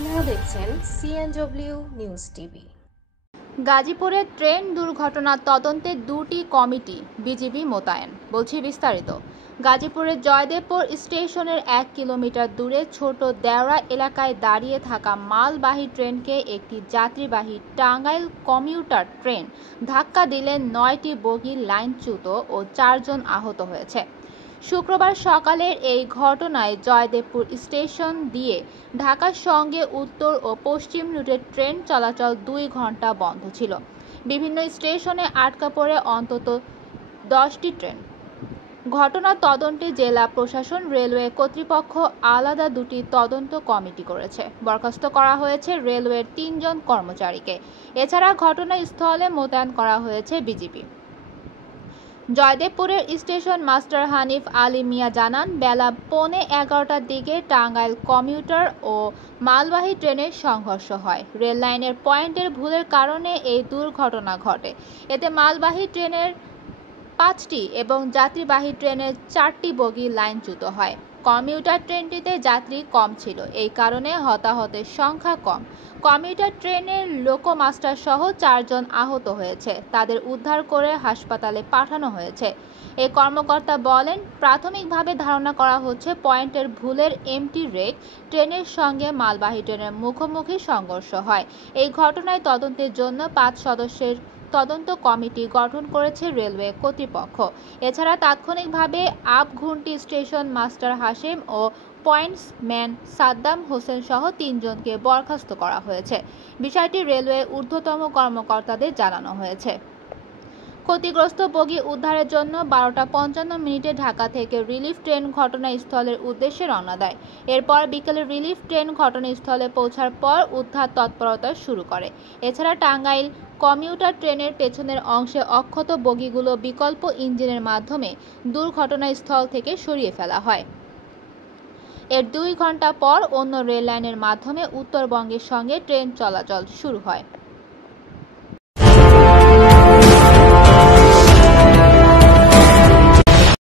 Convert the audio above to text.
আপনারা দেখছেন CNW news TV. গাজীপুরে ট্রেন দুর্ঘটনা তদন্তে দুটি কমিটি, বিজিবি মোতায়েন। বলছি বিস্তারিত। গাজীপুরের জয়দেবপুর স্টেশনের 1 কিলোমিটার দূরে ছোট দেওড়া এলাকায় দাঁড়িয়ে থাকা মালবাহী ট্রেনকে একটি যাত্রীবাহী টাঙ্গাইল কমিউটার ট্রেন ধাক্কা দিলে 9টি বগি লাইনচ্যুত ও 4 জন আহত হয়েছে। শুক্রবার সকালের এই ঘটনায় জয়দেবপুর স্টেশন দিয়ে ঢাকার সঙ্গে উত্তর ও পশ্চিম রুটের ট্রেন চলাচল 2 ঘন্টা বন্ধ ছিল। বিভিন্ন স্টেশনে আটকা পড়ে অন্তত 10টি ট্রেন। ঘটনা তদন্তে জেলা প্রশাসন, রেলওয়ে কর্তৃপক্ষ আলাদা দুটি তদন্ত কমিটি করেছে। বরখাস্ত করা হয়েছে রেলওয়ের 3 জন কর্মচারীকে। এছাড়া ঘটনাস্থলে মোতায়েন করা হয়েছে বিজিবি। জয়দেবপুরের স্টেশন মাস্টার হানিফ আলী মিয়া জানান, বেলা 11:15টার দিকে টাঙ্গাইল কমিউটার ও মালবাহী ট্রেনের সংঘর্ষ হয়। রেল লাইনের পয়েন্টের ভুলের কারণে এই দুর্ঘটনা ঘটে। এতে মালবাহী ট্রেনের 5টি এবং যাত্রীবাহী ট্রেনের 4টি বগি লাইনচ্যুত হয়। কমিউটার ট্রেনটিতে যাত্রী কম ছিল, এই কারণে হতাহতের সংখ্যা কম। কমিউটার ট্রেনের লোকোমাস্টার সহ 4 জন আহত হয়েছে, তাদের উদ্ধার করে হাসপাতালে পাঠানো হয়েছে। এই কর্মকর্তা বলেন, প্রাথমিকভাবে ধারণা করা হচ্ছে পয়েন্টের ভুলের এমটি রেক ট্রেনের সঙ্গে মালবাহী ট্রেনের মুখোমুখি সংঘর্ষ হয়। এই ঘটনায় তদন্তের জন্য 5 সদস্যের তদন্ত কমিটি গঠন করেছে রেলওয়ে কর্তৃপক্ষ। এছাড়া তাৎক্ষণিকভাবে আপঘুন্টি স্টেশন মাস্টার হাশেম ও পয়েন্টসম্যান সাদ্দাম হোসেন সহ 3 জনকে বরখাস্ত করা হয়েছে। বিষয়টি রেলওয়ে ঊর্ধ্বতম কর্মকর্তাদের জানানো হয়েছে। ক্ষতিগ্রস্ত বগি উদ্ধারের জন্য 12:55 ঢাকা থেকে রিলিফ ট্রেন ঘটনাস্থলের উদ্দেশ্যে রওনা দেয়। এরপর বিকেলে রিলিফ ট্রেন ঘটনাস্থলে পৌঁছার পর উদ্ধার তৎপরতা শুরু করে। এছাড়া টাঙ্গাইল কমিউটার ট্রেনের পেছনের অংশে অক্ষত বগিগুলো বিকল্প ইঞ্জিনের মাধ্যমে দুর্ঘটনাস্থল থেকে সরিয়ে ফেলা হয়। এর 2 ঘন্টা পর অন্য রেল লাইনের মাধ্যমে উত্তরবঙ্গের সঙ্গে ট্রেন চলাচল শুরু হয়।